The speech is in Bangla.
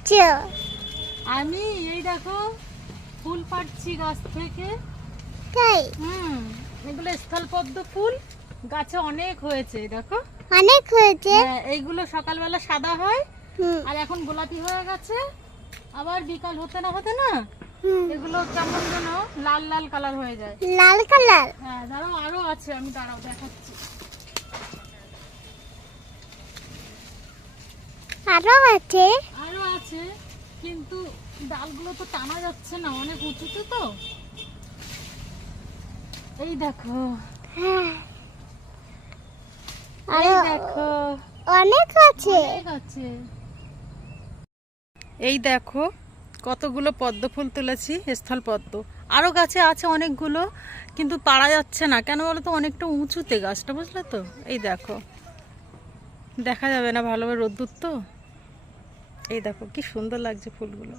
পাচ্ছো? আমি এই দেখো ফুল পাড়ছি গাছ থেকে। তাই? এগুলো স্থলপদ্ম ফুল, গাছে অনেক হয়েছে দেখো। অনেক হয়েছে। হ্যাঁ, এইগুলো সকালবেলা সাদা হয় হুম আর এখন গোলাপি হয়ে গেছে। আবার বিকাল হতে না হুম। এগুলো কেমন যেন লাল লাল কালার হয়ে যায়। লাল কালার? হ্যাঁ দাঁড়াও, আরো আছে, আমি দাঁড়াও দেখাচ্ছি। আরো আছে? আরো আছে, কিন্তু ডালগুলো তো টানা যাচ্ছে না, অনেক উঁচুতে তো। এই দেখো, হ্যাঁ। এই আরো দেখো, অনেক আছে। অনেক আছে। এই দেখো কতগুলো পদ্ম ফুল তুলেছি, স্থল পদ্ম। আরো গাছে আছে অনেকগুলো, কিন্তু পারা যাচ্ছে না কেন বলো তো, অনেকটা উঁচুতে গাছটা, বুঝলে তো। এই দেখো, দেখা যাবে না ভালোভাবে, রোদ্দুর তো। এই দেখো কি সুন্দর লাগছে ফুলগুলো।